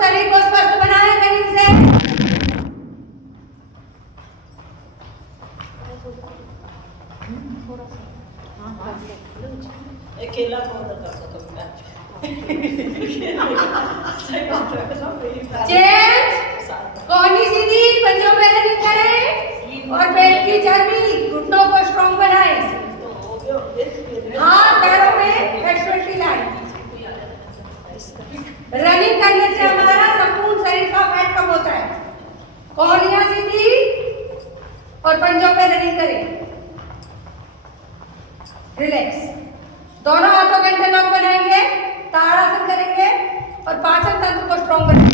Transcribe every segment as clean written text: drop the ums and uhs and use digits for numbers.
शरीर को स्वस्थ बनाए शरीर से। अकेला बहुत करता तो चेंज। कोहनी सीधी, पंजों पे रनिंग करें और पेट की चर्बी, घुटनों को स्ट्रॉन्ग बनाएं। हाथ पैरों में फ्लेक्सिबिलिटी लाएं। रनिंग करने से हमारा संपूर्ण शरीर का फैट कम होता है। कोहनियां सीधी और पंजों पे रनिंग करें। रिलैक्स। दोनों हाथों के इंटरलॉक बनाएंगे, ताड़ासन करेंगे और पाचन तंत्र को स्ट्रॉन्ग बनाएंगे।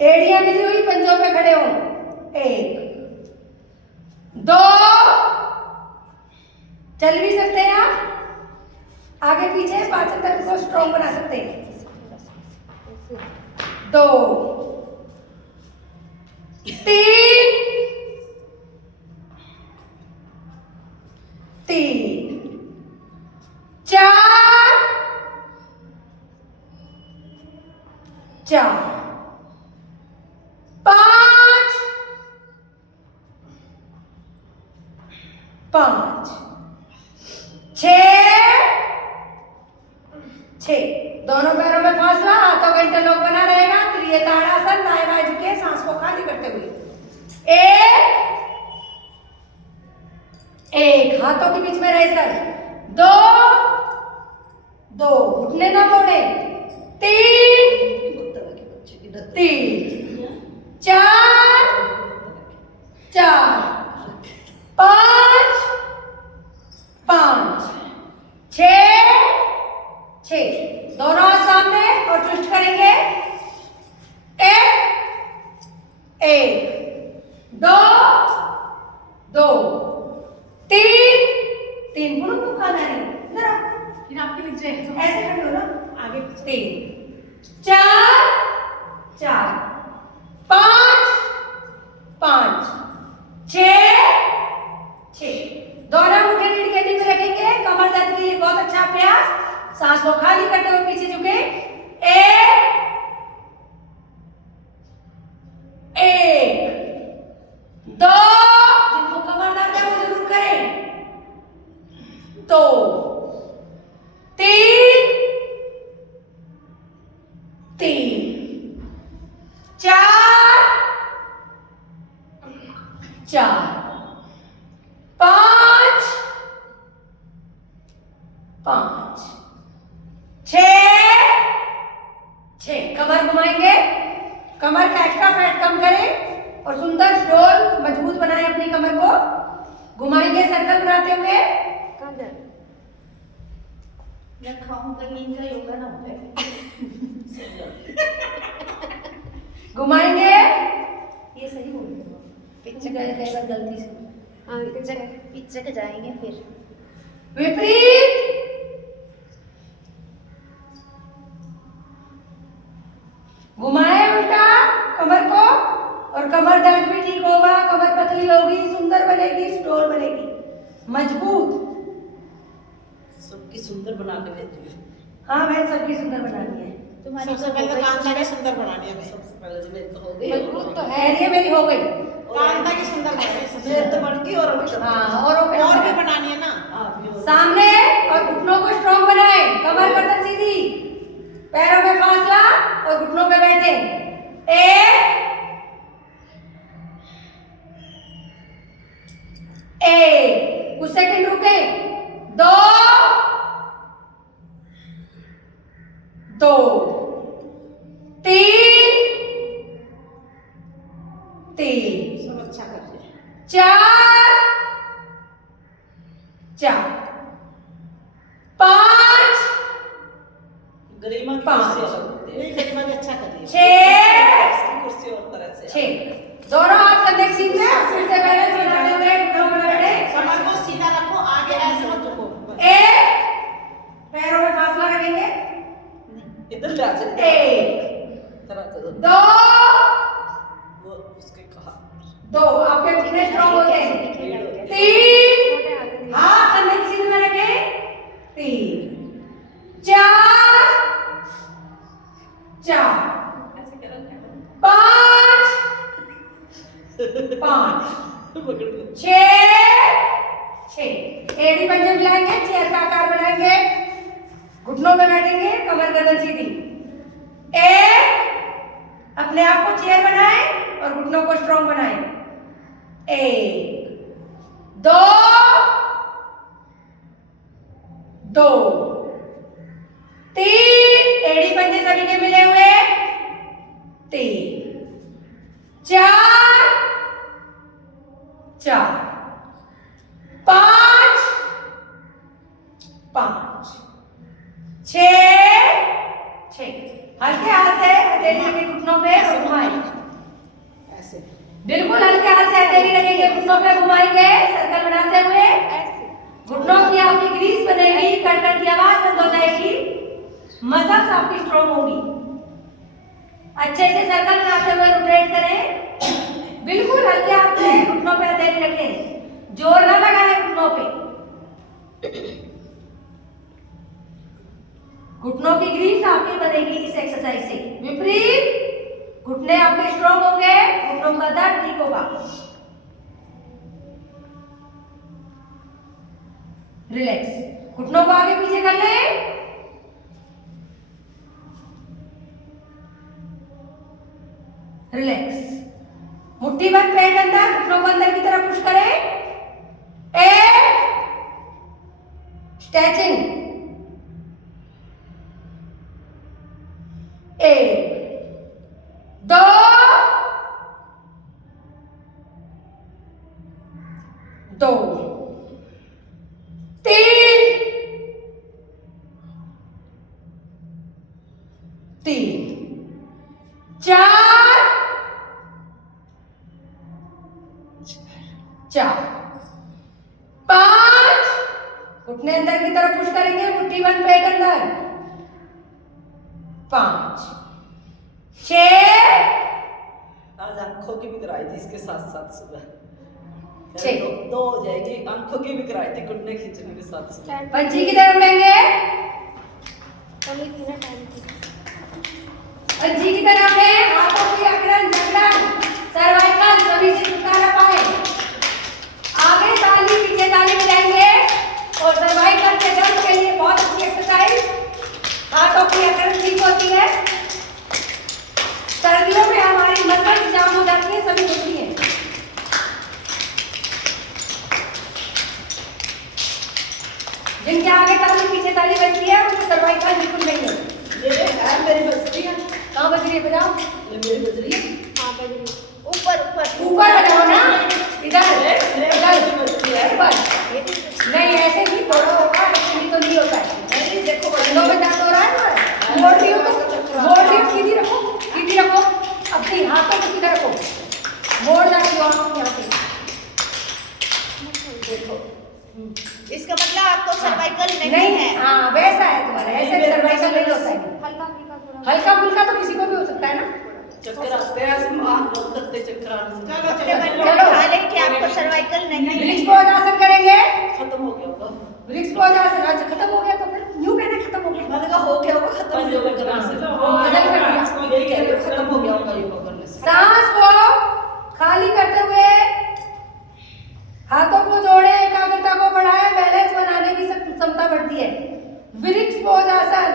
एड़ियां मिली हुई, पंजों पे खड़े हो। 1 2, चल भी सकते हैं आप, आगे पीछे पाचन तंत्र को स्ट्रॉन्ग बना सकते हैं। 2 3 4 5 6। दोनों पैरों में फासला, हाथों का इंटरलॉक बना रहेगा। त्रिय ताड़ासन, दाएं बाएं झुके, सांस को खाली करते हुए। 1 हाथों के बीच में रहे सर। 2 घुटने ना मोड़े। 3 4 5 6। दोनों हाथ सामने और ट्विस्ट करेंगे। 1 2 3 पुनः दुकान है जरा फिर आपके नीचे ऐसे खड़े हो ना आगे 3 4 5 6। दोनों मुट्ठी रीढ़ के नीचे रखेंगे। कमर दर्द के लिए बहुत अच्छा अभ्यास। सांस को खाली करते हुए पीछे झुके। 1 2 जिनको कमर दर्द है वो जरूर करें। 2 3 4 5 6। कमर घुमाएंगे। कमर का एक्स्ट्रा फैट कम करें और सुंदर डोल मजबूत बनाएं अपनी कमर को। घुमाएंगे सर्कल बनाते हुए। मैं खाऊं तो नींद का योगा ना हो जाए। घुमाएंगे। ये सही बोल रहे हो। पीछे गए कई बार गलती से। पीछे के जाएंगे फिर। विपरीत। घुमाए उल्टा कमर को और कमर दर्द भी ठीक होगा। कमर पतली होगी, सुंदर बनेगी, स्टोर बनेगी, मजबूत। सबकी सुंदर बना के भेजिए। हाँ बहन, सबकी सुंदर बनानी है। तुम्हारी सबसे पहले कांता की सुंदर बनानी है। सबसे पहले जो मेरी तो हो गई, मजबूत तो है, ये मेरी हो गई। कांता की सुंदर बनानी मेरी तो है। बन गई और हाँ और और भी बनानी है ना। सामने और घुटनों को स्ट्रॉन्ग बनाए। कमर गर्दन सीधी, पैरों में फासला और घुटनों पे बैठे। 1 कुछ सेकंड रुके। 2 3 सब अच्छा कर दिया। 4 5 गरिमा की 5 कुर्सी अलग होती है। नहीं गरिमा भी अच्छा कर दिया। 6। इसकी कुर्सी और तरह से 6। दोनों हाथ कंधे के सीध में, फिर से बैलेंस बनाते हुए घुटनों पे बैठे। कमर को सीधा रखो, आगे ऐसे मत झुको। 1 पैरों में फासला रखेंगे। इधर जा चल 1 तरह से 2 वो उसके कहा 2 आपके घुटने स्ट्रॉन्ग होते हैं। 3 हाथ कंधे के सीध में रखे। 3 4 एड़ी पंजे मिलाएंगे, चेयर का आकार बनाएंगे, घुटनों पे बैठेंगे, कमर गर्दन सीधी। एक, अपने आप को चेयर बनाए और घुटनों को स्ट्रॉन्ग बनाए। एक, दो, दो, तीन, एड़ी पंजे सभी के मिले हुए, तीन, चार, चार, पांच, पांच, छह, छह। हल्के हाथ से हथेली के घुटनों पे घुमाएं, ऐसे बिल्कुल हल्के हाथ से हथेली रखेंगे, घुटनों पे घुमाएंगे सर्कल बनाते हुए। घुटनों की आपकी ग्रीस बनेगी, कड़कड़ की आवाज बंद हो जाएगी, मसल्स आपकी स्ट्रॉन्ग होगी। अच्छे से सर्कल बनाते हुए रोटेट करें, बिल्कुल हल्के हाथ से घुटनों पे हथेली रखें, जोर न लगाएं घुटनों पे। घुटनों की ग्रीस आपकी बनेगी इस एक्सरसाइज से। विपरीत, घुटने आपके स्ट्रॉन्ग होंगे, घुटनों का दर्द ठीक होगा। रिलैक्स, घुटनों को आगे पीछे कर ले, रिलैक्स, मुट्ठी बंद, पेट अंदर, घुटनों को अंदर की तरफ पुश करें। एक, स्ट्रेचिंग, एक, दो, दो, तीन, तीन, चार, चार, पांच, घुटने अंदर की तरफ पुश करेंगे, मुट्ठी बंद, पेट अंदर, पांच, छह, आज आंखों की भी कराई थी इसके साथ साथ सुबह। छह। दो हो जाएगी, आंखों की भी कराई थी घुटने खींचने के साथ साथ। पंछी की तरफ उड़ेंगे, पंछी की तरफ है, हाथों की अकड़न, जकड़न, सर्वाइकल सभी से छुटकारा पाए। आगे ताली, पीछे ताली मिलाएंगे और सर्वाइकल के दर्द के लिए बहुत अच्छी एक्सरसाइज। हाथों की अकड़न ठीक होती है, सर्दियों में हमारी मसल जाम हो जाती है, सभी दुखती है। जिनके आगे ताली पीछे ताली बजती है उनकी सर्वाइकल बिल्कुल नहीं है। मेरी बज रही है, कहाँ बज रही है, बजाओ। ये मेरी बज रही है। हाँ बज रही है। ऊपर ऊपर ऊपर बजाओ ना, इधर इधर बजती है। ऊपर नहीं, ऐसे भी थोड़ा होगा, ऐसे तो नहीं होता है। नहीं देखो बंदों में दर्द हो रहा है ना, मोड़ रही हो तो मोड़ रही हो, सीधी रखो, सीधी रखो, अपने हाथों को सीधा रखो, मोड़ जाती हो आप यहाँ से। देखो इसका मतलब आपको सर्वाइकल नहीं नहीं है। हाँ वैसा है तुम्हारा, ऐसे सर्वाइकल नहीं होता है। हल्का फुल्का थोड़ा हल्का फुल्का तो किसी को भी हो सकता है ना। चक्कर आते हैं, ऐसे आंख बंद करते चक्कर आने से। चलो अपने चलो बच्चों को खा ले कि आपको सर्वाइकल नहीं है। वृक्ष पौधासन करेंगे, खत्म हो गया होगा। वृक्ष पौधासन। अच्छा खत्म हो गया तो फिर न्यू कहना खत्म हो गया। मैंने कहा हो गया होगा, खत्म हो गया करने से। यही कह रही हूँ, खत्म हो गया होगा योगा करने से। सांस को खाली करते हुए हाथों को जोड़े, एकाग्रता को बढ़ाए, बैलेंस बनाने की क्षमता बढ़ती है। वृक्ष पौधासन,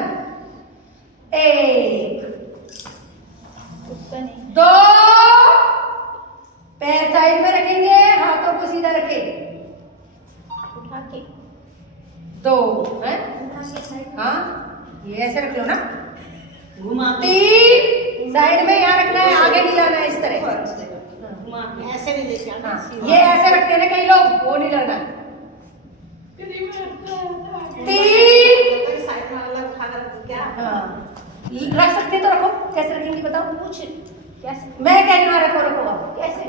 एक, उठता नहीं। दो, पैर साइड में रखेंगे, हाथों को सीधा रखें, उठा के दो है, उठा के साइड हाँ ये ऐसे रख लो ना। घुमा तीन, साइड में यहाँ रखना है, आगे नहीं जाना है, इस तरह। घुमा के। ऐसे नहीं लेके आना, हाँ, सीधा। ये ऐसे रखते हैं ना कई लोग, वो नहीं लगना। तीन, साइड में अलग उठा कर क्या हाँ रख सकते हैं तो रखो, कैसे रखेंगे बताओ। कुछ कैसे मैं कहने वाला रखो, रखो आप। कैसे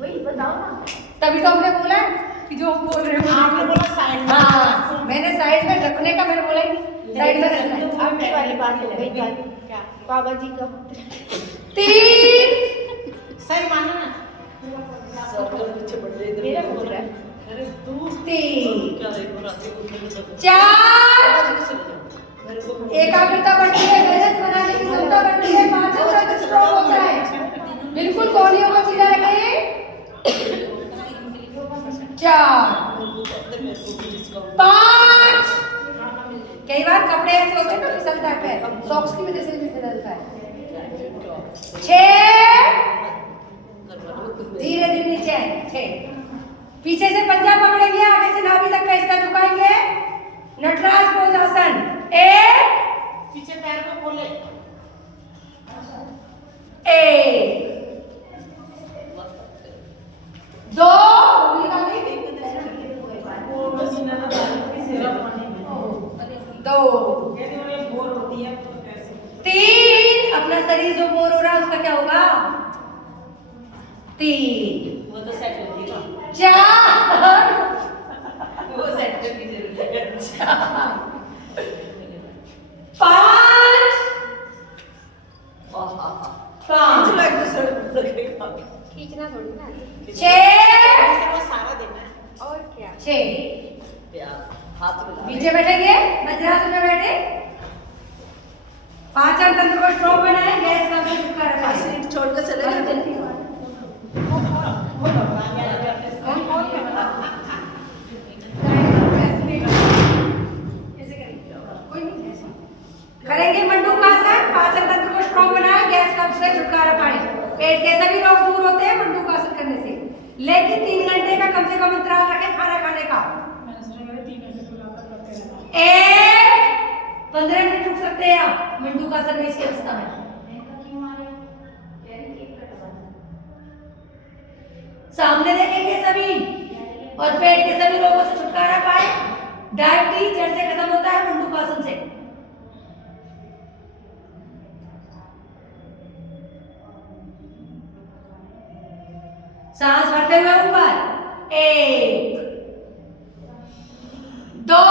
वही बताओ ना। तभी तो हमने बोला है कि जो हम बोल रहे हैं आपने बोला साइड में। हाँ मैंने साइड में रखने का मैंने बोला ही, साइड में रखना है। आपकी वाली बात हो गई क्या बाबा जी का। तीन, सही मानो ना। सर्कल पीछे बढ़ जाए इधर। मेरा पुत्र है। अरे तू तीन, क्या रे को रात को उठने को चार, मेरे को एकाग्रता बढ़ती है, बैलेंस बनाने की क्षमता बढ़ती है, पाचन तंत्र स्ट्रॉन्ग होता है। बिल्कुल कोहनियों को सीधा रखें। चार, मेरे को 5। कई बार कपड़े ऐसे होते हैं ना फिसलता है पैर, सॉक्स की वजह से भी फिसलता है। 6 धीरे धीरे नीचे 6। पीछे से पंजा पकड़ेंगे, आगे से नाभि तक का हिस्सा झुकाएंगे, नटराज पोज आसन। 1 पीछे पैर को खोले 1 2 2 3 अपना शरीर जो बोर हो रहा है उसका क्या होगा? 3 वो तो सेट होती है ना 4 वो सेट करने की जरूरत है 5 खींचना थोड़ी ना 6 वो सारा देना है और क्या 6 हाथ में नीचे बैठेंगे, वज्रासन में बैठे, पाचन तंत्र को स्ट्रॉन्ग बनाए, गैस का भी छुटकारा पाए। सीट छोड़ के चले गए करेंगे मंडूकासन, पाचन तंत्र को स्ट्रॉन्ग बनाए, गैस कब्ज से छुटकारा पाए। पेट के सभी रोग दूर होते हैं मंडूकासन करने से, लेकिन 3 घंटे का कम से कम अंतराल रखें खाना खाने का। 15 मिनट रुक सकते हैं आप मंडूकासन में इसकी अवस्था में। सामने देखेंगे सभी और पेट के सभी रोगों से छुटकारा पाए। डायबिटीज जड़ से खत्म होता है मंडूकासन से। सांस भरते हुए ऊपर 1 2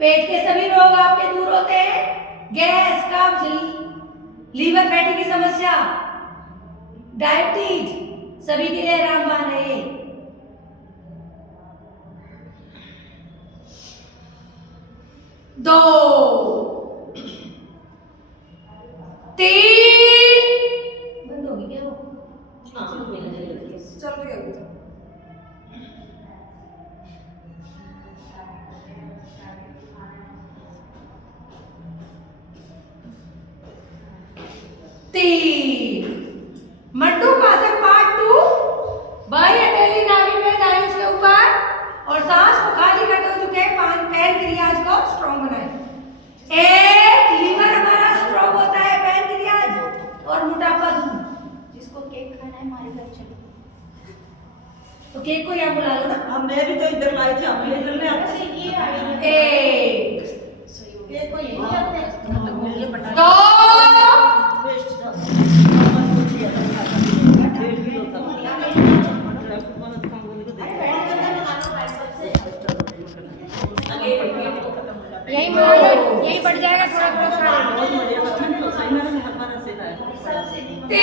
पेट के सभी रोग आपके दूर होते हैं, गैस कब्ज लीवर फैटी की समस्या डायबिटीज सभी के लिए रामबाण है ये। 2 3 बंद होगी क्या वो? चल रही होगी तो 3 मंडूकासन पार्ट 2 बाई हथेली नाभि में दाएं उसके ऊपर और सांस को खाली करते हुए झुके पैनक्रियाज को स्ट्रॉन्ग बनाए। लीवर हमारा स्ट्रॉन्ग होता है, पैनक्रियाज और मोटापा दूर। जिसको केक खाना है हमारे घर चलो तो केक को यहाँ बुला लो ना। हाँ मैं भी तो इधर लाई थी हमें इधर ले आते अच्छा ये आ रही है 1 ये कोई यही आते हैं 2 वेस्ट था डेढ़ किलो था मदद काम बोले तो यही बढ़ जाएगा थोड़ा थोड़ा सारा बहुत बढ़िया लगता है तो सही में हमारा से था 3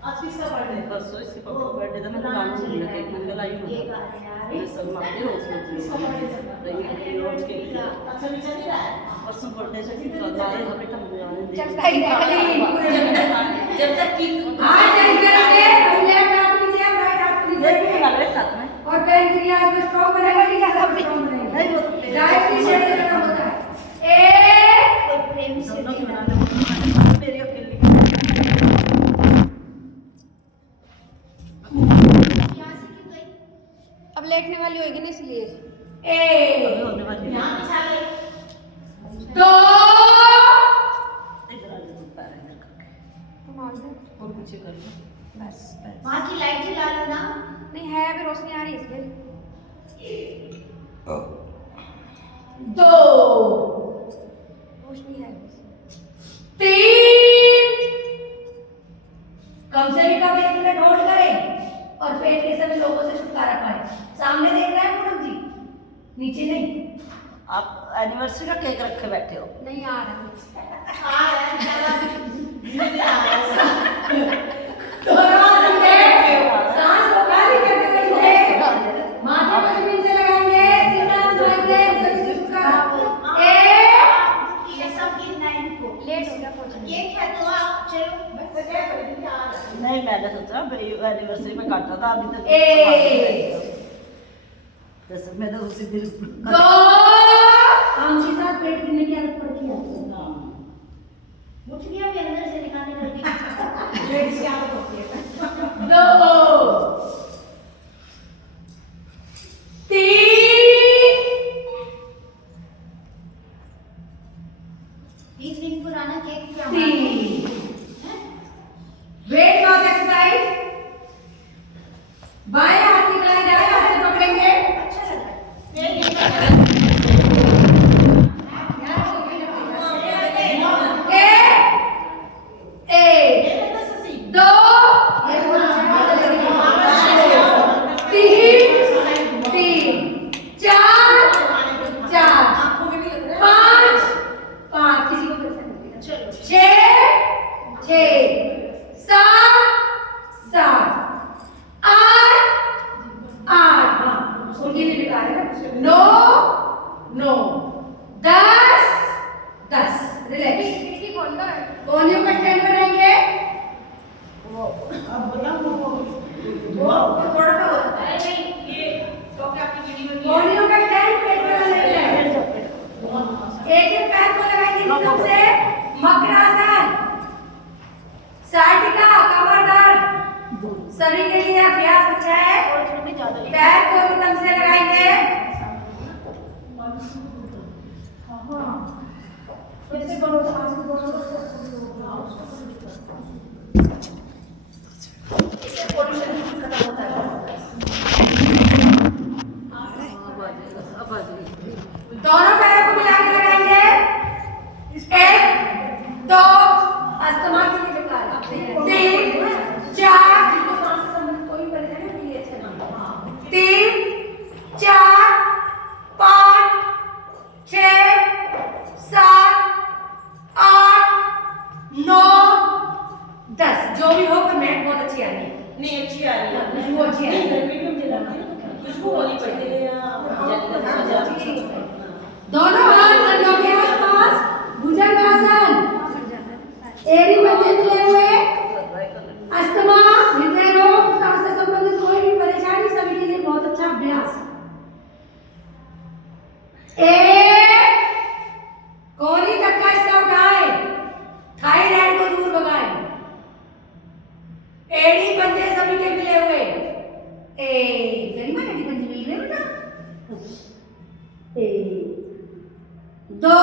आज किसका बर्थडे है बस इसके पापा का बर्थडे था मैं तो गाना सुन रहा था मैंने लाई हूं मैं सब मारती रोज रोज के अच्छा भी चल रहा है परसों बर्थडे से ठीक कर रहा है बेटा मुझे आने दे चलता ही रहेगा जब तक की आज चल करेंगे पहले हाथ नीचे राइट हाथ नीचे ये भी लग रहा है साथ में और पैनक्रियाज को स्ट्रॉन्ग बनाएगा कि ज्यादा स्ट्रॉन्ग बनाएगा। नहीं वो डायबिटीज से खत्म होता है। 1 प्रेम से दोनों की बनाने मेरी अकेली यहाँ से क्यों गई अब लेटने वाली होगी ना इसलिए 1 होने वाली है यहाँ बिछा ले 2 इधर आ जा पैर इधर करके तुम आ जाओ और पीछे कर लो बस बस वहाँ की लाइट जला लो ना नहीं है अभी रोशनी आ रही है इसलिए 2 रोशनी है 3 कम से भी कम 1 मिनट होल्ड करें और पेट के सभी लोगों से छुटकारा पाए। सामने देख रहे हैं पूनम जी, नीचे नहीं। आप एनिवर्सरी का केक रखे बैठे हो नहीं आ रहा सांस को खाली करते हुए झुके, माथे पर जमीन से लगाएंगे, सिरदर्द, माइग्रेन सभी से छुटकारा। 1 ये सब गिनना है इनको लेट हो गया पहुंचने केक है तो आओ चलो नहीं मैंने सोचा भाई एनिवर्सरी में काटा था अभी तक। जैसे मैं तो उसी दिन दो आम के साथ पेट गिरने की आदत पड़ती है आपको। मुठियाँ भी अंदर से निकालने लगती हैं। पेट से आदत होती है। दो तीन 30 दिन पुराना केक क्या तीन वेट लॉस एक्सरसाइज। बाएं हाथ निकाले दाएं हाथ से पकड़ेंगे। अच्छा लग रहा है। दो तीन तीन चार चार पाँच पाँच किसी को चलो छः छः सात सात आठ आठ हाँ उनकी भी बेकार है ना। नौ नौ 10 10 रिलैक्स। कोनियों का स्टैंड बनाएंगे। अब बताओ वो थोड़ा सा होता है। कोनियों का स्टैंड पेट पे बनाएंगे। एक एक पैर को लगाएंगे एकदम से। मकरासन साटिका कमर दर्द सभी के लिए अभ्यास अच्छा है। पैर को एकदम से लगाएंगे। दोनों पैरों को मिला के लगाएंगे। एक दो अस्थमा के लिए बेकार। तीन चार कोई परेशानी नहीं है। तीन चार पाँच छः सात आठ नौ 10 जो भी हो पर मैं बहुत अच्छी आ रही है। नहीं अच्छी आ रही है। खुशबू अच्छी आ रही है। खुशबू होनी चाहिए। दोनों हाथ कंधों के आसपास भुजंगासन। एड़ी मध्य मिले हुए। अस्थमा हृदय रोग सांस से संबंधित कोई भी परेशानी सभी के लिए बहुत अच्छा अभ्यास। एक कोहनी तक का हिस्सा उठाए। थायराइड को दूर भगाए। एड़ी पंजे सभी के मिले हुए। गरिमा एड़ी पंजे मिले हुए बेटा। दो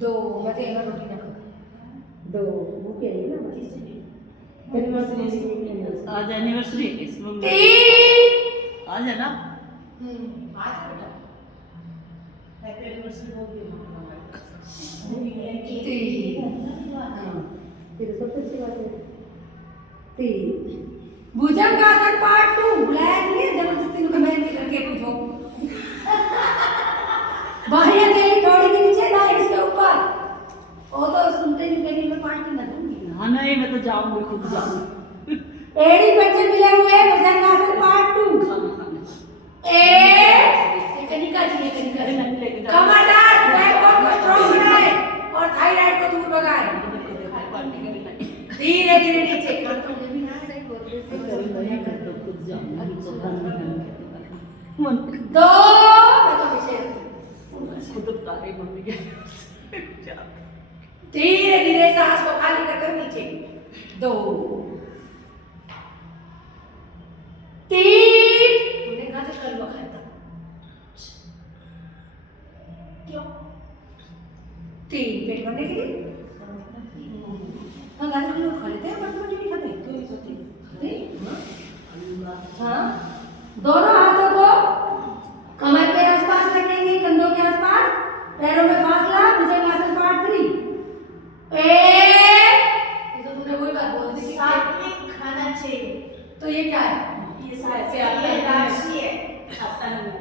दो मैं तो एक रोटी ना खाऊं। दो भूख है ना आज एनिवर्सरी है इसमें। तीन आज है ना। आज बेटा हैप्पी एनिवर्सरी बोल दिया। भुजंगासन पार्ट 2 बुलाया नहीं है जबरदस्ती को मैं करके पूछो। बाह्य देही थोड़ी के नीचे ना इसके ऊपर। वो तो सुनते नहीं कहीं मैं पार्ट की ना दूंगी। हाँ नहीं मैं तो जाऊंगी खुद जाऊंगी। एड़ी पंजे मिले हुए भुजंगासन पार्ट 2। कनिका जी कनिका कमर दर्द बैकबोन को स्ट्रांग बनाए और थायराइड को दूर भगाए। धीरे धीरे नीचे दो धीरे धीरे सांस को खाली कर नीचे। दो तीन तूने कहा था कल बखाया था क्यों? तीन पेट भरने के लिए। हाँ गाजर लोग खा लेते हैं बट नहीं खाते। क्यों नहीं खाते? हाँ दोनों हाथों को कमर के आसपास रखेंगे कंधों के आसपास। पैरों में फासला। भुजंगासन पार्ट 3। ये तो तुमने वही बात बोल दी। सात्विक खाना चाहिए। तो ये क्या है? ये साइड से आता ये है। राशि है। आता नहीं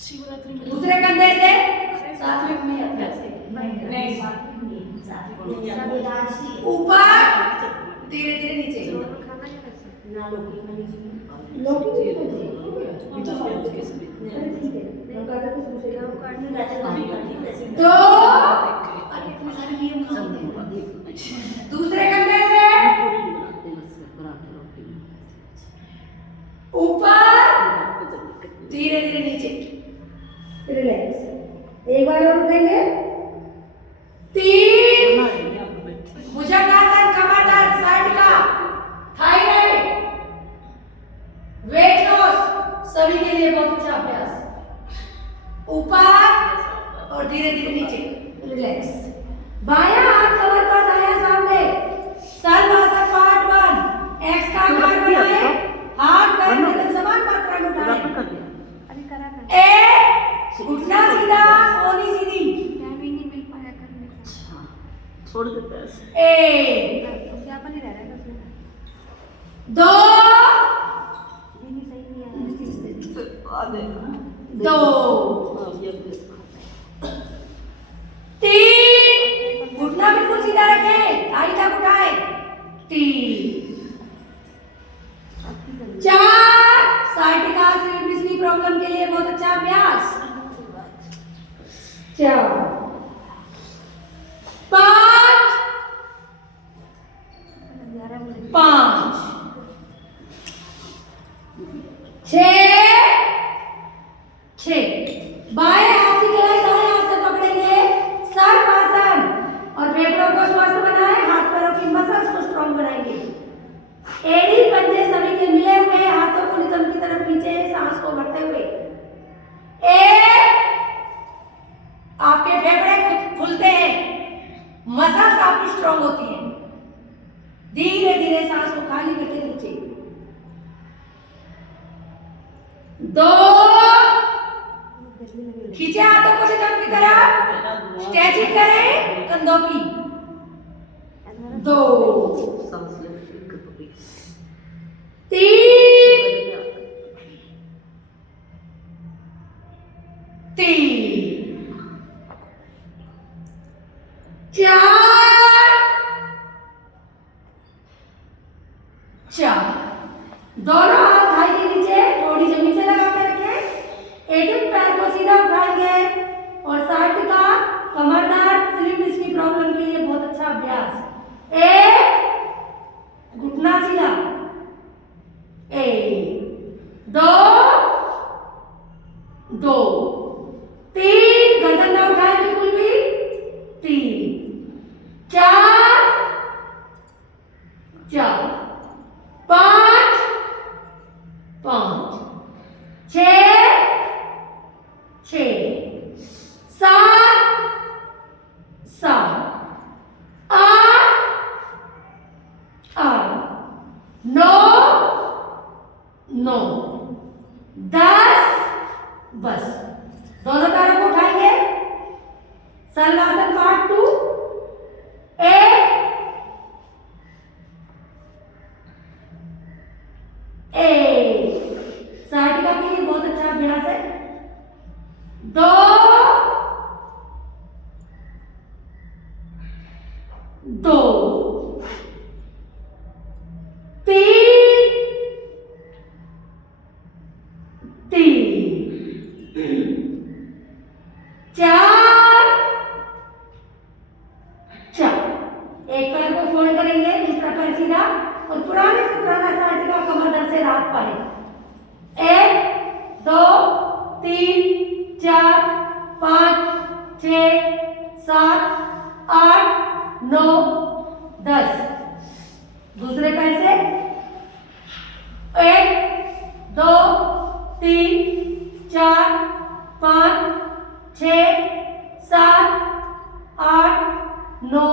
शिवरात्रि में दूसरे कंधे से सात्विक में अभ्यास है। नहीं सब राशि है। ऊपर धीरे धीरे नीचे। लौकी दो, दूसरे कंधे से ऊपर, धीरे धीरे नीचे, रिलैक्स। एक बार और उठेंगे, 3, भुजंगासन, कमर दर्द, साइड का, थायराइड, वेट लॉस, सभी के लिए बहुत अच्छा अभ्यास। ऊपर और धीरे धीरे नीचे, रिलैक्स। बायां हाथ कमर पर, दायां सामने, सर्वासन पार्ट 1, एक्स का आकार बनाए, हाथ पैर गर्दन समान मात्रा में उठाएं। घुटना सीधा, कोहनी सीधी। छोड़ देते हैं 1, 2, आगे 2, 3, घुटना बिल्कुल सीधा रखें, थाली तक उठाएं, 3, 4, साइटिका सिरमिसली प्रॉब्लम के लिए बहुत अच्छा अभ्यास, 4, 5, 6, बाएं हाथ की कलाई दाएं हाथ से पकड़ेंगे, सर्वासन, और फेफड़ों को स्वस्थ बनाएं, हाथ पैरों की मसल्स को स्ट्रॉन्ग बनाएंगे। एड़ी पंजे सभी के मिले हुए, हाथों को नितंब की तरफ खींचे, सांस को भरते हुए। 1, आपके फेफड़े खुलते हैं, मसल्स आपकी स्ट्रॉन्ग होती हैं। धीरे धीरे सांस को खाली करके नीचे। 2, खींचे हाथों को नितंब की तरफ, स्ट्रेचिंग करें कंधों की। 2, 3, 4, दोनों हाथ थाई के नीचे, बॉडी जमीन से लगा के रखें। एक पैर को सीधा उठाएंगे और साइटिका, कमर दर्द, स्लिप डिस्क की प्रॉब्लम के लिए बहुत अच्छा अभ्यास। 1, घुटना सीधा, 1, 2, 3, गर्दन ना उठाएं बिल्कुल भी, 3, 4, 5, 6, 7, 8, 9, 10, बस। दोनों पैरों को उठाएंगे, सर्वासन पार्ट 2, 1, 1, साइटिका के लिए बहुत अच्छा अभ्यास है। 2, 3, 4, एक पैर को फोल्ड करेंगे, दूसरा पैर सीधा, और पुराने से पुराना साइटिका कमर दर्द से राहत पाए। 1, 2, 3, 4, 5, 6, 7, 8, 9, 10। दूसरे पैर से 1, 2, 3, 4, 5, 6, 7, 8, 9,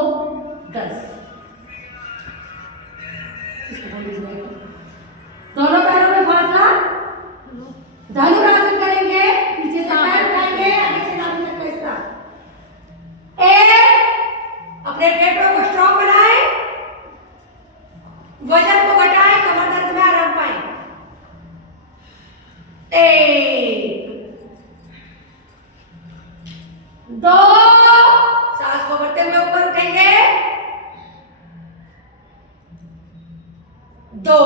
10। दोनों पैरों में फासला, धनुरासन करेंगे, नीचे से पैर उठाएंगे, आगे से नाभि तक का हिस्सा। 1, अपने फेफड़ों को स्ट्रॉन्ग बनाएं, वजन को घटाएं, कमर दर्द में आराम पाएं। 1, 2, सांस को भरते हुए ऊपर उठेंगे, 2,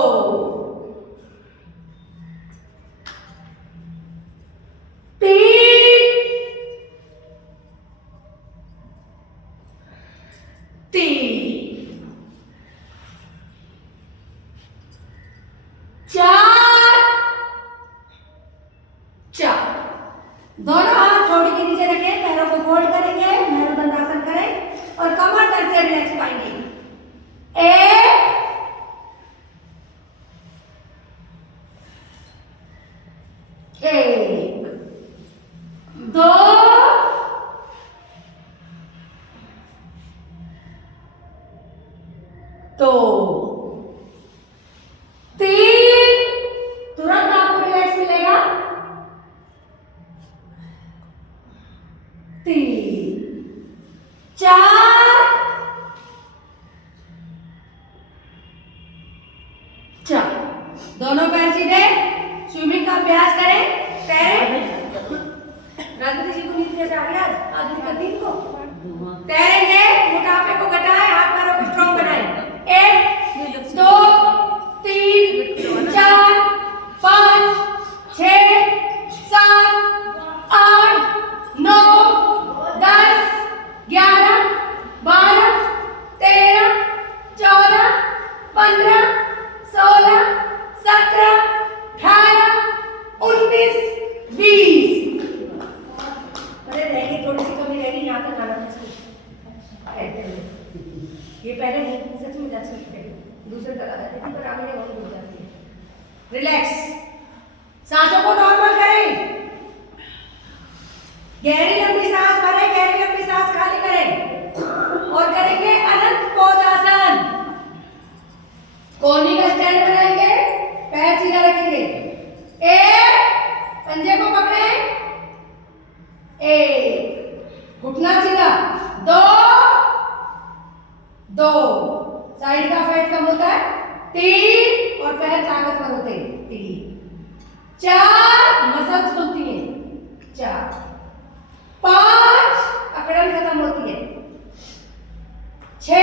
3, 3 4 4। दोनों पैर सीधे। स्विमिंग का अभ्यास करें। तैरें। राजमती जी को नींद कैसे आ गया आज दिन को? तैरेंगे, मोटापे को घटाएं, हाथ पैरों को स्ट्रॉन्ग बनाएं। 1 2 3 4 5 6 7 8 9 10 11 12 13 14 15 16 17 18 19 20। अरे रहेगी, थोड़ी सी कमी रहेगी, यहाँ तक आना ये पहले नहीं सच में जा सकते, दूसरे तक आ जाती थी पर आगे वही हो जाती है। रिलैक्स। सांसों को नॉर्मल करें। गहरी लंबी सांस भरें, गहरी लंबी सांस खाली करें और करेंगे अनंत पौधासन। कोहनी का स्टैंड बनाएंगे, पैर सीधा रखेंगे। 1 पंजे को पकड़े, 1 घुटना सीधा, 2 साइड का फैट कम होता है, 3 और पैर ताकतवर होते हैं, 3 4 मसल्स खुलती हैं, 4 5 अकड़न खत्म होती है, 6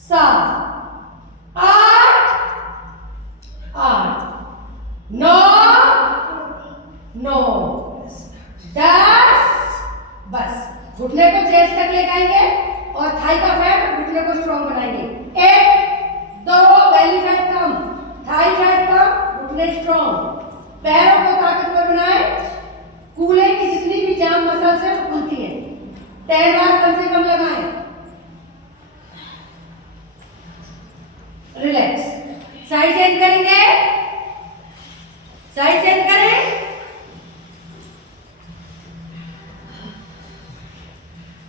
7 8 9 10। बस घुटने को चेस्ट तक ले जाएंगे और थाई का फैट घुटने को स्ट्रॉन्ग बनाएंगे। 1 2 बेली फैट कम, थाई फैट कम, घुटने स्ट्रॉन्ग। पैरों को ताकतवर बनाएं। कूल्हे की जितनी भी जाम मसल्स है वो खुलती है। 10 बार कम से कम लगाएं। रिलैक्स। साइड चेंज करेंगे, साइड चेंज करें।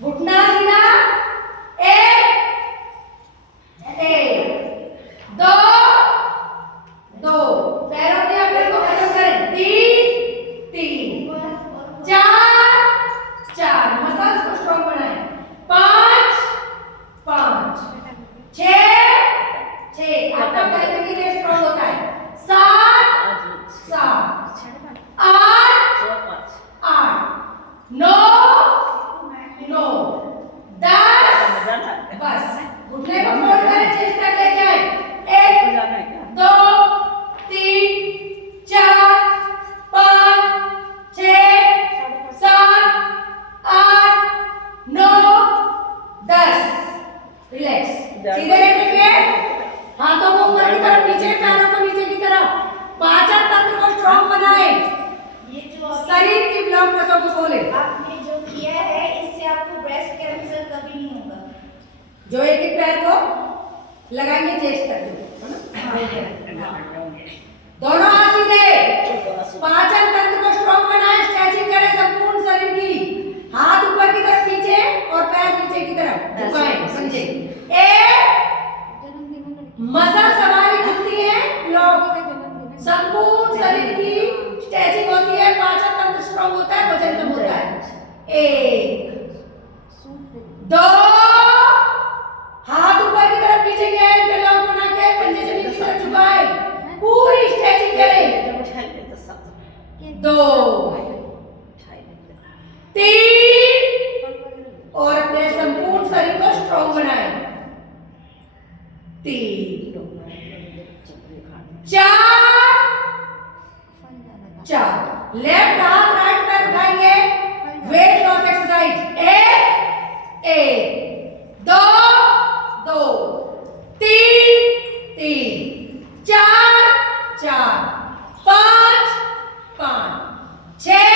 घुटना सीधा, 1 2 पैरों की अकड़ को खत्म करें, 3 4 मसल्स को स्ट्रॉन्ग बनाएं, 5 6 आपका पैर के लिए स्ट्रॉन्ग होता है, 7 8 9 10। बस घुटने को फोल्ड करें, चेस्ट तक लेके आए। 1 2 3 4 5 6 7 8 9 10। रिलैक्स। सीधे बैठेंगे, हाथों को ऊपर की तरफ, नीचे पैरों को नीचे की तरफ। पाचन तंत्र को स्ट्रॉन्ग बनाएं। ये जो शरीर की ब्लड प्रेशर को खोले। आपने जो किया है इससे आपको ब्रेस्ट कैंसर कभी नहीं होगा। जो एक पैर को लगाएंगे चेस्ट तक, है ना? दोनों हाथ सीधे। पाचन तंत्र को स्ट्रॉन्ग बनाएं, स्ट्रेचिंग करें संपूर्ण शरीर की। हाथ ऊपर की तरफ नीचे और पैर नीचे की तरफ झुकाएं, समझे? 1 मसल्स हमारी खुलती है, संपूर्ण शरीर की स्ट्रेचिंग होती है, पाचन तंत्र स्ट्रॉन्ग होता है, वजन कम होता है। 1 2 हाथ ऊपर की तरफ खींचेंगे, इंटरलॉक बना के पंजे जमीन की तरफ झुकाएं, पूरी स्ट्रेचिंग करें। 2 3 और अपने संपूर्ण शरीर को स्ट्रॉन्ग बनाएं। 3 4 लेफ्ट हाथ राइट पैर उठाएंगे, वेट लॉस एक्सरसाइज। 1 2 3 4 5 6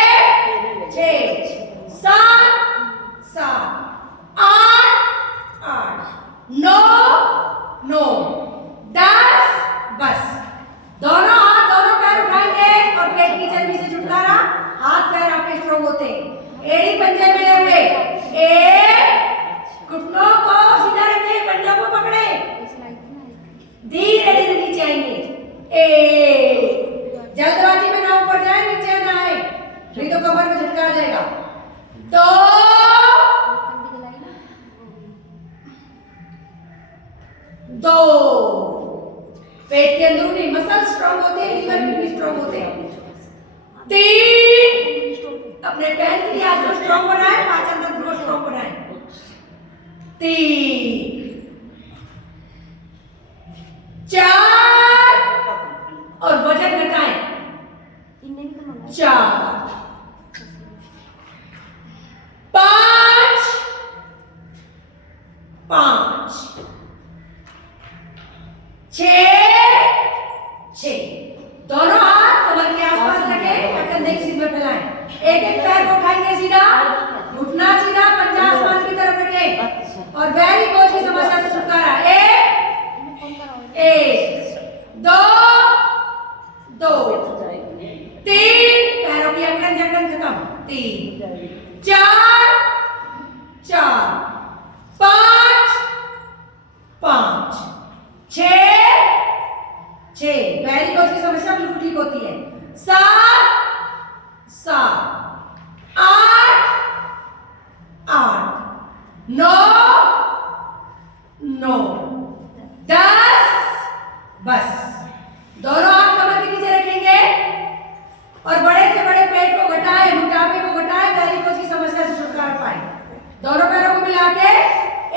7 8 9 10। बस दोनों हाथ दोनों पैर उठाएंगे और पेट की चर्बी से छुटकारा। हाथ पैर आपके स्ट्रॉन्ग होते हैं। एड़ी पंजे मिले हुए, 1 घुटनों को सीधा रखें, पंजों को पकड़े, धीरे धीरे नीचे आएंगे। 1 जल्दबाजी में ना नहीं तो कमर में झटका आ जाएगा। तो दो, पेट के अंदरूनी मसल स्ट्रांग होते हैं, लीवर भी स्ट्रांग होते हैं। तीन, अपने पैर की आज को स्ट्रांग बनाए, पाचन तंत्र को स्ट्रांग बनाए। तीन, चार, और वजन घटाएं। चार, पांच, पांच, छह, दोनों हाथ कमर के आसपास रखें, कंधे की सीध में फैलाएं। एक एक पैर को उठाएंगे सीधा, घुटना सीधा, पंजा आसमान की तरफ रखें और वेरिकोज की समस्या से छुटकारा। एक, दो, तीन, पैरों की अकड़न जकड़न खत्म। तीन, चार, पांच, छह, वेरिकोज की समस्या बिल्कुल ठीक होती है। सात, आठ, नौ, 10, बस। दोनों हाथ कमर के नीचे रखेंगे और बड़े से बड़े पेट को घटाएं, मोटापे को घटाएं, वेरिकोज की समस्या से छुटकारा पाएं। दोनों पैरों को मिला के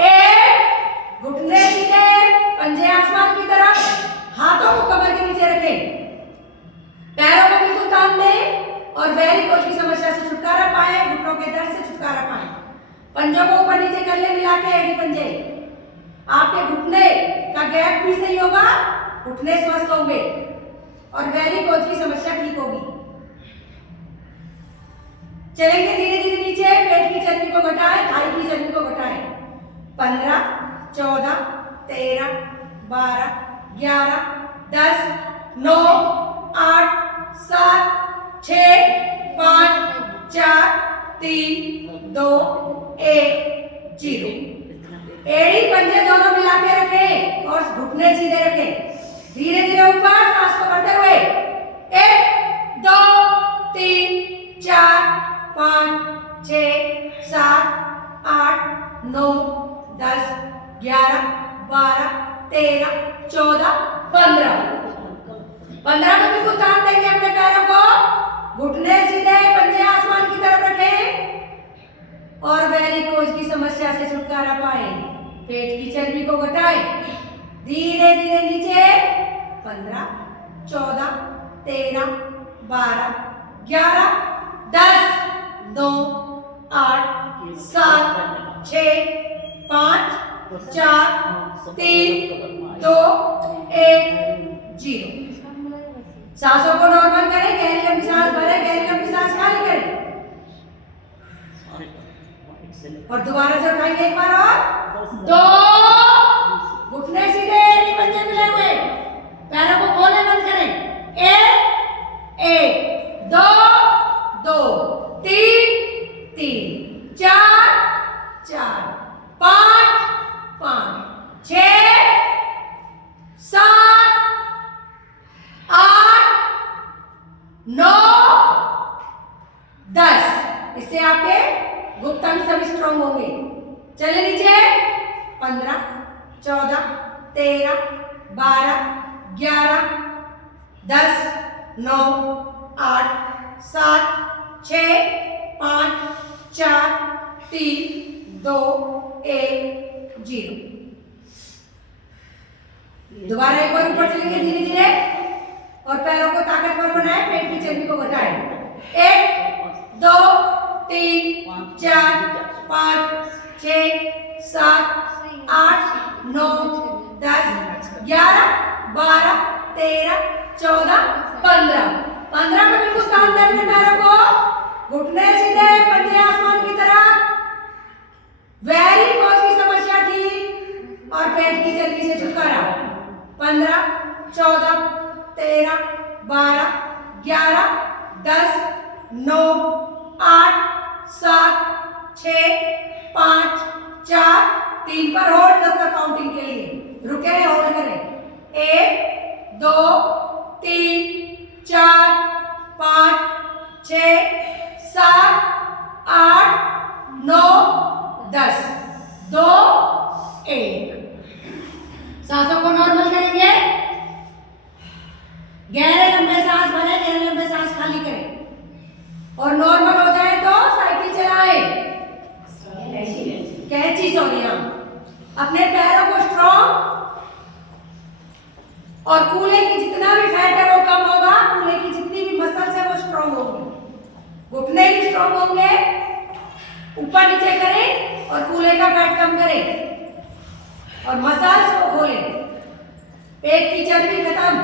एक, घुटने सीधे, पंजे आसमान की तरफ, हाथों को कमर के नीचे रखें, पैरों को बिल्कुल तान दें और वेरिकोज की समस्या से छुटकारा पाएं, घुटनों के दर्द से छुटकारा पाएं। पंजों को ऊपर नीचे कर ले मिला के, एड़ी पंजे। आपके घुटने का गैप भी सही होगा, घुटने स्वस्थ होंगे और वेरिकोज की समस्या ठीक होगी। चलेंगे धीरे धीरे नीचे, पेट की चर्बी को घटाएं, थाई की चर्बी को घटाएं। 15, 14, 13, 12, 11, 10, 9, 8, 7, 6, 5, 4, 3, 2, 1, 0। एड़ी पंजे दोनों मिला के रखें और घुटने सीधे रखें। धीरे धीरे ऊपर सांस को भरते हुए 1, 2, 3, 4, 5, 6, 7, 8, 9, 10, 11, 12, 13, 14, 15। 15 में बिल्कुल तान देंगे अपने पैरों को, घुटने सीधे, पंजे आसमान की तरफ रखें और वेरिकोज की समस्या से छुटकारा पाएं। पेट की चर्बी को घटाएं, धीरे धीरे नीचे। 15, 14, 13, 12, 11, 10, 9, 8, 7, 6, 5, 4, 3, 2, 1, 0। सांसों को नॉर्मल करें, गहरी लंबी सांस भरें, गहरी लंबी सांस खाली करें और दोबारा से उठाएंगे एक बार और। 2, घुटने सीधे, एड़ी पंजे मिले हुए, पैरों को खोले बंद करें। 1, 2, 3, 4, 5, 6, 7, 8, 9, 10। इससे आपके गुप्तांग सभी स्ट्रॉन्ग होंगे। चले नीचे। 15, 14, 13, 12, 11, 10, 9, 8, 7, 6, 5, 4, 3, 2, 1, 0। दोबारा एक बार ऊपर चलेंगे धीरे धीरे और पैरों को ताकतवर बनाएं, पेट की चर्बी को घटाएं। 1, 2, 3, 4, 5, 6, 7, 8, 9, 10, 11, 12, 13, 14, 15। 15 में बिल्कुल तान दें अपने पैरों को, घुटने सीधे, पंजे आसमान की तरफ। वेरिकोज की समस्या ठीक और पेट की चर्बी से छुटकारा। 15, 14, 13, 12, 11, 10, 9, 8, 7, 6, 5, 4, 3 पर होल्ड 10 तक काउंटिंग के लिए रुके, होल्ड करें। 1, 2, 3, 4, 5, 6, और कूल्हे की जितना भी फैट है वो कम होगा, कूल्हे की जितनी भी मसल्स है वो स्ट्रॉन्ग होंगी, घुटने भी स्ट्रॉन्ग होंगे, ऊपर नीचे करें और कूल्हे का फैट कम करें और मसल्स को खोलें। पेट की चर्बी खत्म,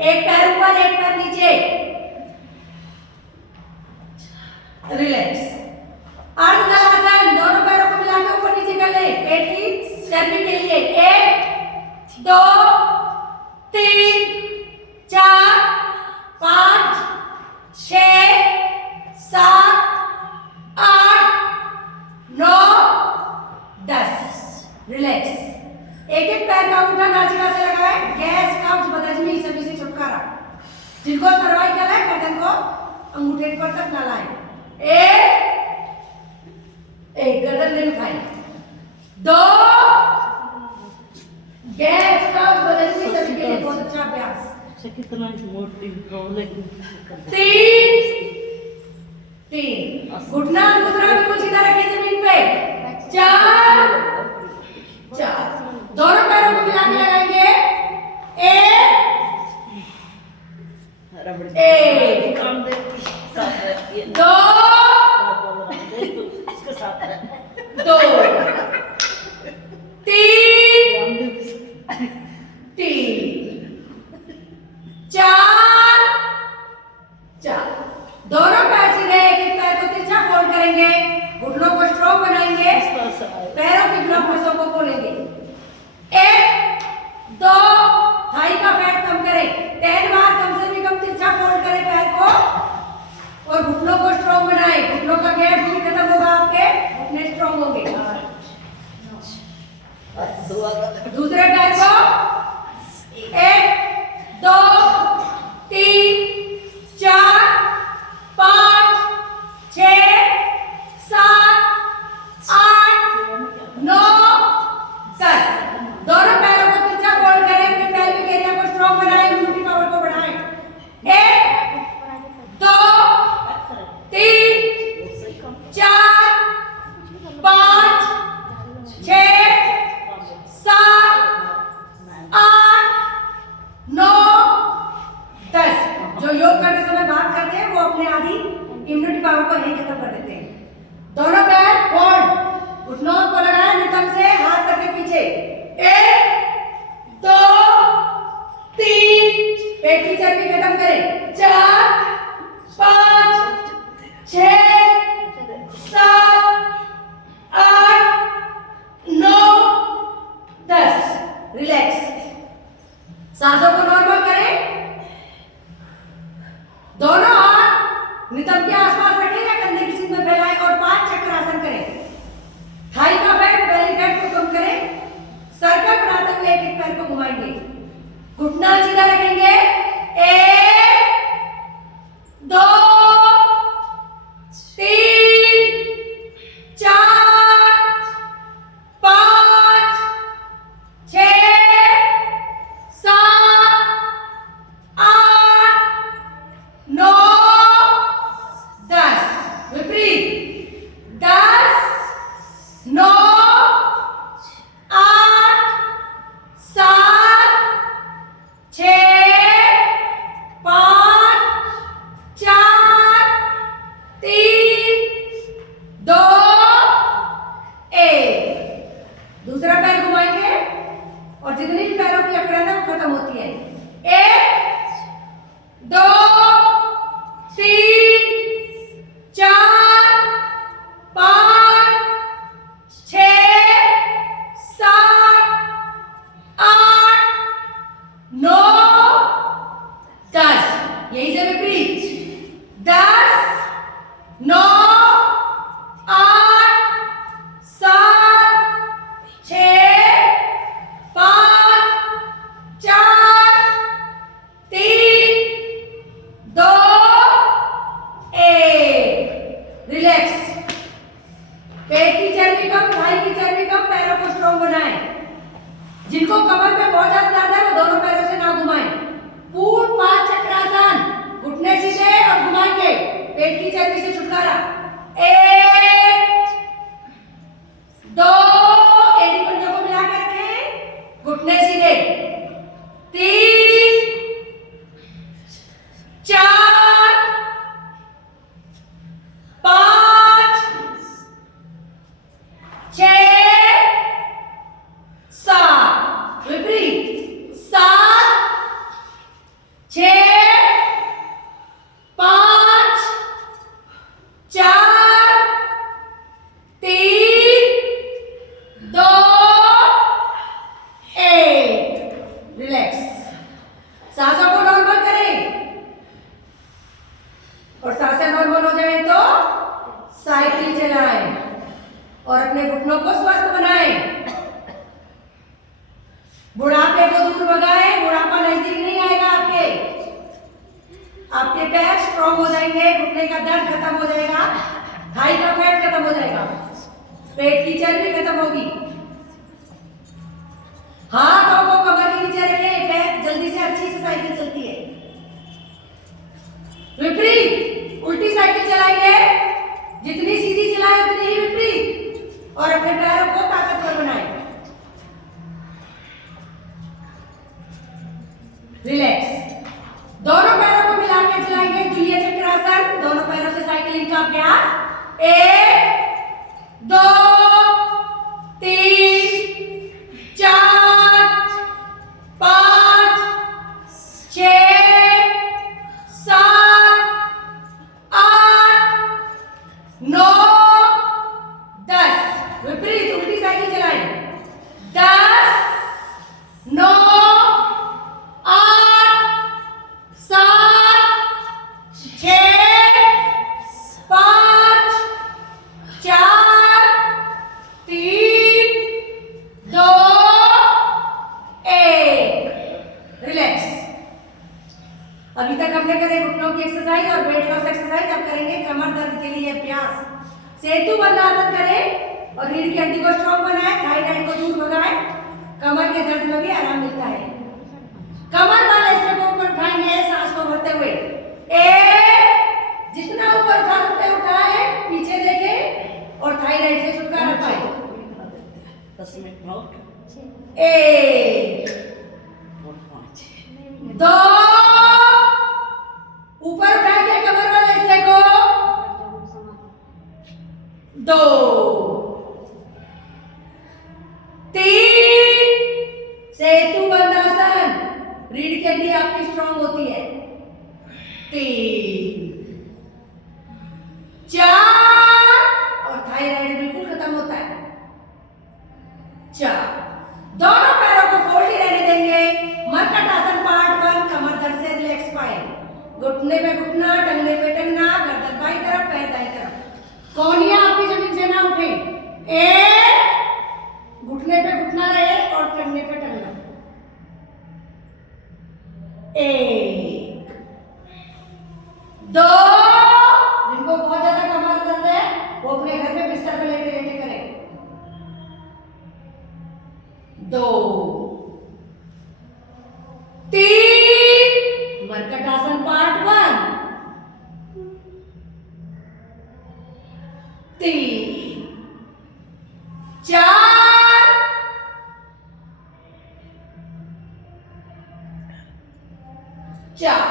एक पैर ऊपर एक पैर नीचे, रिलैक्स। अर्धहलासन, दोनों पैरों को मिलाकर ऊपर नीचे कर ले, पेट की चर्बी के लिए। 1 2 3 4 5 6 7 8 9 10। रिलैक्स। एक पैर का अंगूठा नासिका से लगाए, गैस काउच बदहजमी सभी से छुटकारा। जिनको सर्वाइकल है गर्दन को अंगूठे पर तक ना लाएं। एक गर्दन नहीं उठाई। 2 गैस काउच बदहजमी सभी के लिए बहुत अच्छा अभ्यास। कितना मोटी लेकिन 3 घुटना दूसरा बिल्कुल सीधा रखिए जमीन पे। 4 दोनों पैरों को मिला के लगाएंगे। 1 काम दे साथ रहती है 2 इसके साथ रह 2 3 4 दोनों पैर सीधे, एक पैर को तिरछा फोल्ड करेंगे, घुटनों को स्ट्रॉन्ग बनाएंगे, पैरों की ब्लॉकों को खोलेंगे। 1 2 थाई का फैट कम करें, 10 बार कम से भी कम तिरछा फोल्ड करें पैर को और घुटनों को स्ट्रॉन्ग बनाएं। घुटनों का गैप भी खत्म होगा, आपके घुटने स्ट्रॉन्ग होंगे। दूसरे पैर को 1 2 3 4 5 6 7 8 9 10। दोनों पैरों को तिरछा फोल्ड करें, अपने पेल्विक एरिया को स्ट्रॉन्ग बनाएं, इम्यूनिटी पावर को बढ़ाएं। 1 2 3 4 5 6 7 8 9 10। जो योग करते समय बात करते हैं वो अपने आधी इम्यूनिटी पावर को यही खत्म कर देते हैं। दोनों पैर फोल्ड, घुटनों को लगाएं नितंब से, हाथ रखें पीछे। 1 2 3 पेट की चर्बी खत्म करें। 4 5 6 7 8 9 10। रिलैक्स। सांसों को नॉर्मल करें। दोनों हाथ नितंब के आसपास रखें या कंधे की सीध में फैलाएं और 5 चक्रासन करें। थाई का फैट, बेली फैट को कम करें। सर्कल बनाते हुए एक एक पैर को घुमाएंगे, घुटना सीधा रखेंगे। 1 2 3 4 5 6 7 8 9 10। विपरीत। 10 9 8 7 6 5 4 3 2 1। दूसरा पैर घुमाएंगे और जितनी भी पैरों की अकड़न है वो खत्म होती है। 1 2 3 4 5 6 7 8 9 10। यही से विपरीत। 10 9 8 7 6 5 4 3 2 1। रिलैक्स। पेट की चर्बी कम, थाई की चर्बी कम, पैरों को स्ट्रॉन्ग बनाएं। जिनको कमर पे बहुत ज्यादा दर्द है वो दोनों पैरों से ना घुमाएं। पूर्ण 5 चक्रासन, घुटने सीधे और घुमाएंगे, पेट की चर्बी से छुटकारा। 1 2 एड़ी पंजों को मिला के रखें, घुटने सीधे। घुटनों को स्वस्थ बनाएं, बुढ़ापे को दूर भगाएं। बुढ़ापा नजदीक नहीं आएगा आपके पैर स्ट्रॉन्ग हो जाएंगे, घुटने का दर्द खत्म हो जाएगा, थाई का फैट खत्म हो जाएगा, पेट की चर्बी खत्म होगी। हाथों को कमर के नीचे रखें, पैर जल्दी से अच्छी से साइकिल चलती है। विपरीत उल्टी साइकिल चलाएंगे, जितनी सीधी चलाएं उतनी ही विपरीत, और अपने पैरों को ताकतवर बनाएं। रिलैक्स, दोनों पैरों को मिला के चलाएंगे तुल्य चक्रासन। दोनों पैरों से साइकिलिंग का अभ्यास। 1 2 3 4 5 6 7 8 9 10। विपरीत उल्टी साइकिल चलाएं। 10 9 8 7 6 5 4 3 2 1। रिलैक्स। अभी तक हमने करे घुटनों की एक्सरसाइज और वेट लॉस एक्सरसाइज। अब करेंगे कमर दर्द के लिए अभ्यास। सेतु बंद आसन करें और रीढ़ की हड्डी को स्ट्रॉन्ग बनाएं, थायराइड को दूर भगाएं। कमर के दर्द में भी आराम मिलता है। कमर वाले हिस्से को ऊपर उठाएंगे सांस को भरते हुए। 1, जितना ऊपर उठा सकते हैं उठाएं, पीछे देखें और थायराइड से छुटकारा पाएं। 10 मिनट नोट 1 2, ऊपर उठाएंगे कमर वाले हिस्से को। 2 3, सेतु बंद आसन, रीढ़ की हड्डी आपकी स्ट्रॉन्ग होती है। 3 4, और थायराइड बिल्कुल खत्म होता है। 4, दोनों पैरों को फोल्ड ही रहने देंगे। मरकट आसन पार्ट 1, कमर दर्द से रिलैक्स पाएं। घुटने पे घुटना, टंगने पे टंगना, गर्दन बाईं तरफ, पैर दाईं तरफ। कोहनियां आपकी जमीन से ना उठे। 1, घुटने पे घुटना रहे और टंगने पे टंगना। 1 2, जिनको बहुत ज्यादा कमर दर्द है वो अपने घर में बिस्तर पे लेटे लेटे करें। 2 3, मरकट आसन पार्ट 1। 3 4 4,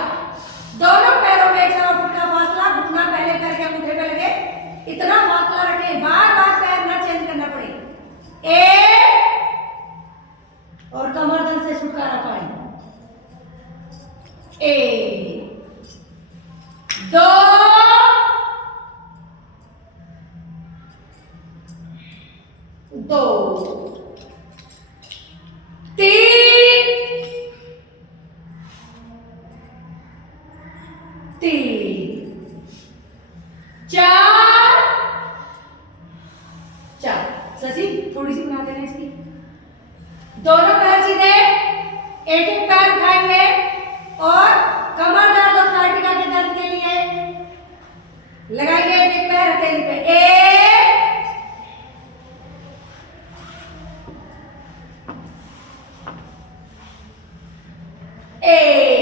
दोनों पैरों में 1 सवा फुट का फासला, घुटना पहले पैर के अंगूठे पे लगे, इतना फासला रखें, बार बार पैर ना चेंज करना पड़े। 1, और कमर दर्द से छुटकारा पाएं। 1 2 2 3 3 4 4। शशि थोड़ी सी बना देना इसकी। दोनों पैर सीधे, एक पैर उठाएंगे और कमर दर्द और साइटिका के दर्द के लिए लगाएंगे एक पैर हथेली पे। 1 1